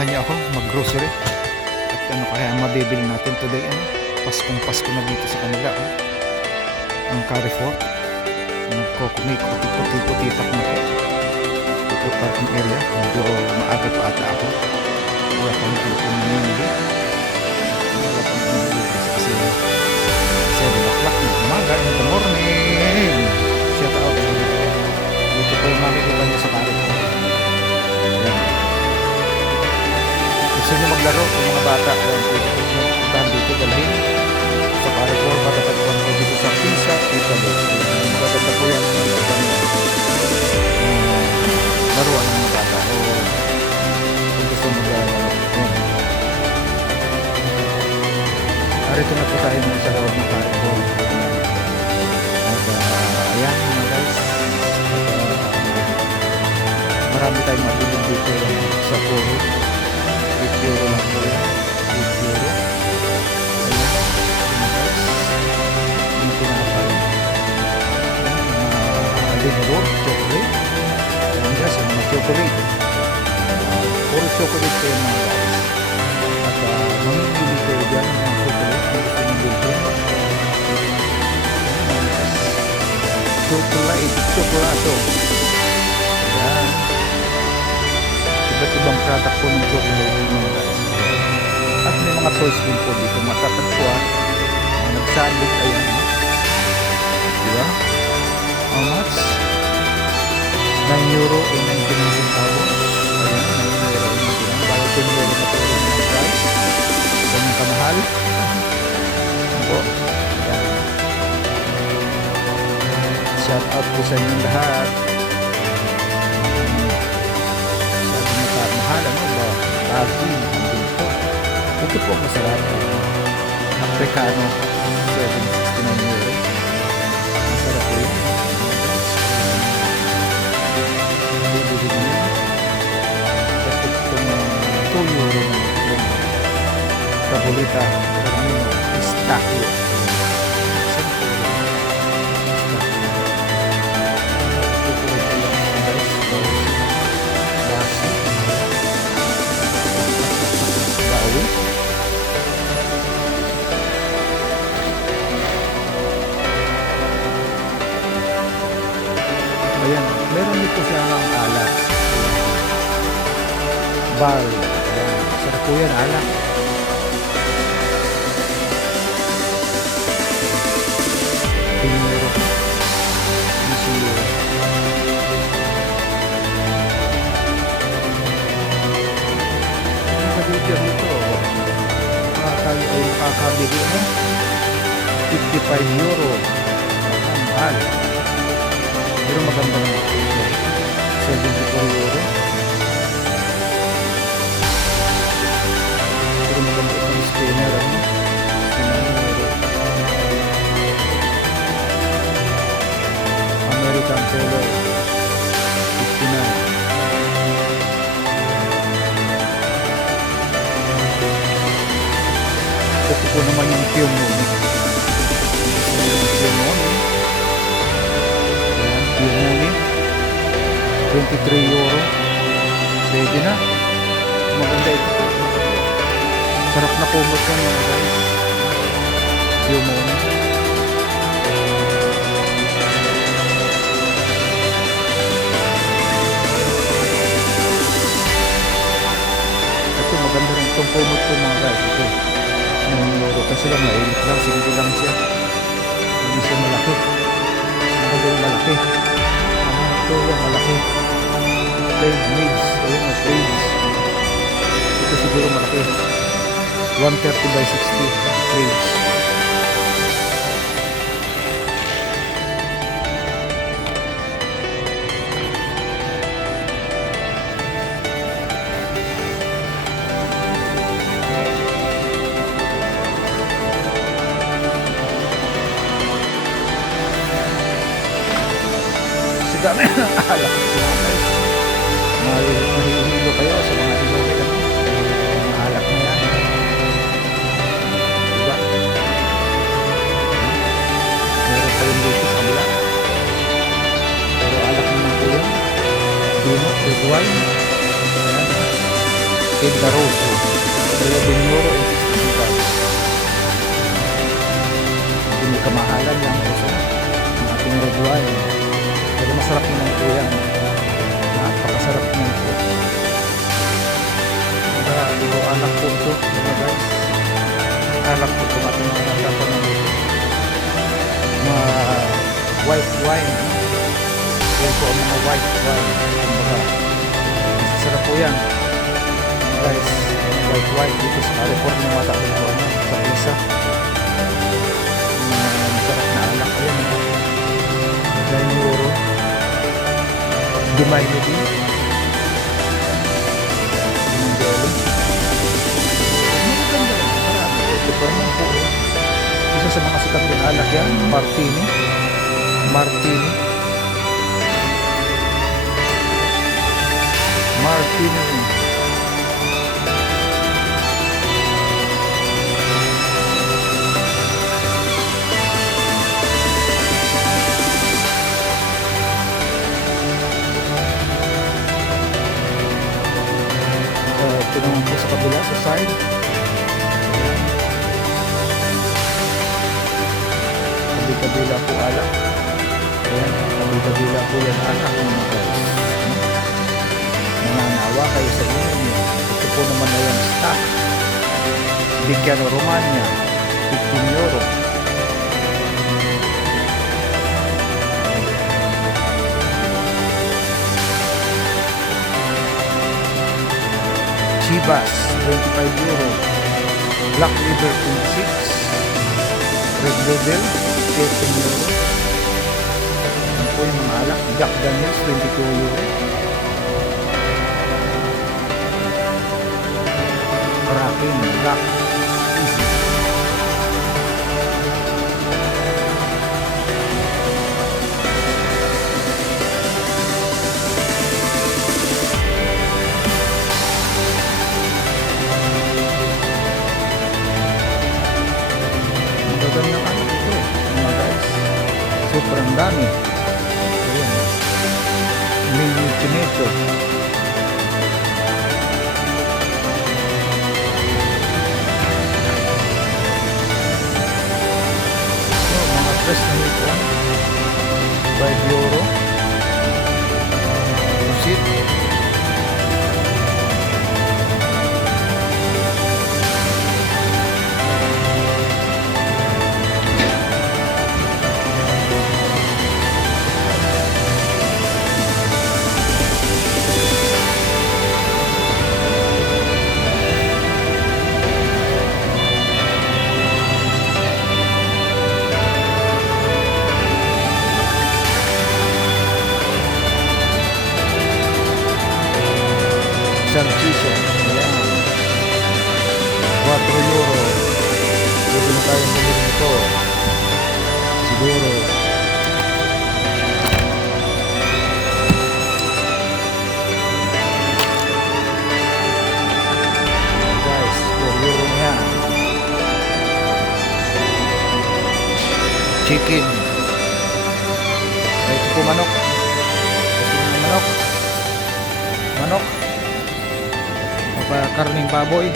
samahan niyo ako mag-grocery. At ano kaya mabibili natin today? Paskong Pasko na dito sa kanila. Ang Carrefour. Nagkukuti-kuti-tap na po. Ito parking area. Medyo maaga pa ata ako. Wala pang dito namimili. Wala pang namimili kasi 7 o'clock na umaga in the morning. Shout out. Dito po yung makikita niyo sa Carrefour. Gusto nyo maglaro sa mga bata, pwede po puntahan dito, dalhin sa Carrefour, patatagpuan po dito sa Pisa, Italy. Magaganda po yan laruan ng mga bata o kung gusto maglaro yan. Arito na po tayo sa loob ng Carrefour. Ayan mga guys, marami tayong mabiling dito sa puro. 8 euro lang po yan. 8 euro. Ayan. Yung tinapay. Mga linero, chocolate. Ayan guys, yung mga chocolate. Puro chocolate kayo mga guys. At mamimili kayo dyan ng mga chocolate. Ang gusto nyo bilhin. Chocolate. Chocolato. Ayan. Iba't ibang product po ng chocolate mga guys. At may mga toys din po dito matatagpuan. Nagsabit ayan. Diba? How much? 9 euro and 99 centavos. Ayan, 9 euro and 99. Bawal 10 euro na po rin ng price. Ganyan kamahal. Ako. Ayan. Shout out po sa inyong lahat. Mahal ba? Bagin dito. Ito po masarap. Africano 769 euro. Masarap po yun. Bibili niyo. Kasi itong 2 euro na Cabolita Termino Pistachio. Ayan, meron dito siyang alak. Bal. Ayan, sarap po yan, alak. €10. €10. Ang kabigyan nito, makakabili mo, €55. Ang mahal. Pero maganda naman ito. 74 euro. Pero maganda itong spinner. American Tailor. 59. Ito po naman yung Piyomon. Piyomon. 23 euro. Pwede na. Maganda ito po. Sarap na kumot yan mga guys. Piyomon. Ito maganda rin itong kumot ko mga guys. Ito. 9 euro. Kasi lang mainit lang. Simple lang siya. Hindi siya malaki. Maganda yung malaki. Ito yung malaki. Trade maids. Ayun o trades. Ito siguro malaki. 130 by 60 trades. Dami ng alak. Mahihilo kayo sa mga inuwi. Mga alak na yan. Diba? Meron pa rin dito sa kabila. Pero alak naman po yun. Dino, red wine. Ayan. Tenda Rosso, 11 euro and 60 centavos. Hindi kamahalan lang kasi ang ating red wine. Pero masarap naman po yan. Napakasarap niyan po. Ito anak po ito, mga guys. Anak po ito ating mga natapan na ito. Mga white wine. Yan po ang mga white wine. Kumbaga, masarap po yan. Guys, white wine dito sa California matakot po sa isa. Masarap na anak po yan. 9 euro. Dumay nyo din. Ito pa naman po. Isa sa mga sikat din alak yan. Martini. Martini. Martini. Ito naman po sa kabila sa side. Kabila po alak. Ayan, kabila po yan alak mga guys. Nananawa kayo sa inyo. Ito po naman na yung stock. Bigyan Romania, 15 euro. Chivas, 25 euro. Black Liver 26. Red Label, 13 euro. Yan po yung mga alak. Jack Daniels, 22 euro. Kraken, Black Easy. Magandang ano ito eh, mga guys. Sobrang dami. Ayan. Mini tomato. Mga fresh na ito. 5 euro. Pusit. Salchicha. Ayan. 4 euro. Pwede na tayong bumili nito. Siguro. Guys, 4 euro na yan. Chicken. Ito po manok. Manok. Manok. Karning baboy.